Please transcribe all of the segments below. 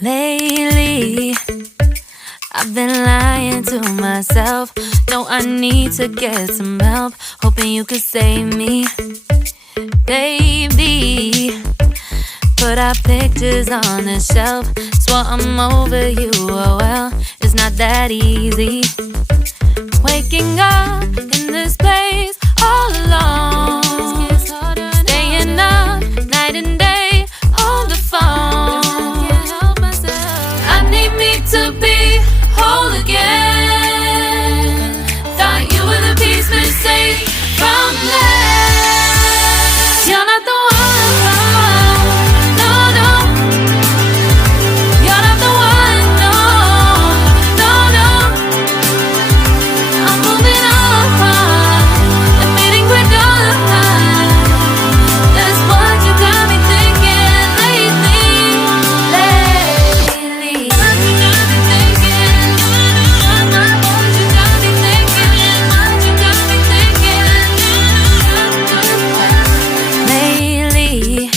Lately, I've been lying to myself. No, I need to get some help. Hoping you could save me, baby. Put our pictures on the shelf. Swore I'm over you, oh well, it's not that easy. Waking up in this place all alone. Staying up night and day on the phone. I need me to be whole again. Thought you were the piece missing from last. You're not the one, no, no. You're not the one, no, no, no. I'm moving on, admitting we're done. That's what you got me thinking lately. What you got me thinking? What you got me thinking? What you got me thinking? Lately,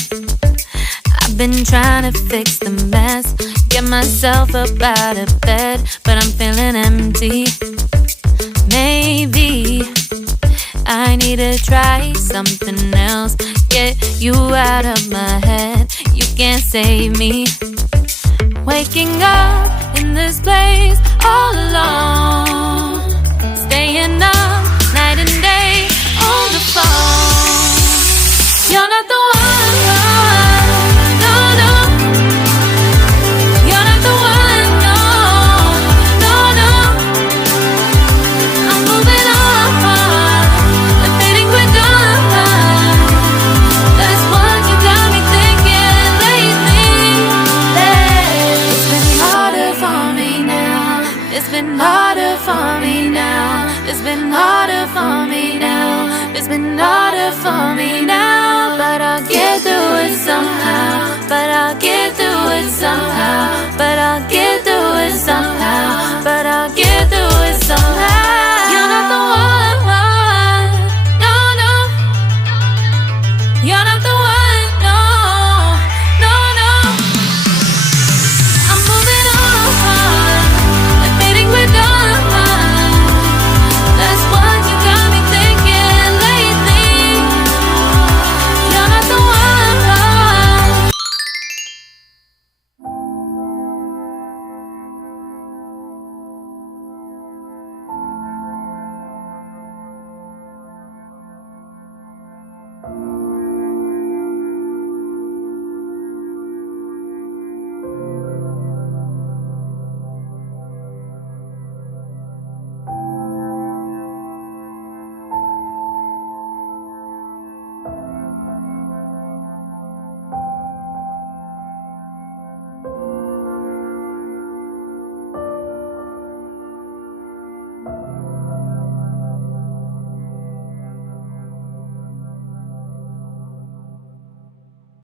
I've been trying to fix the mess, get myself up out of bed, but I'm feeling empty. Maybe I need to try something else, get you out of my head. You can't save me. Waking up in this place all alone. been harder for me now. It's been harder for me now. It's been harder for me now. But I'll get through it somehow. But I'll get through it somehow. But I'll get through it somehow. But I'll get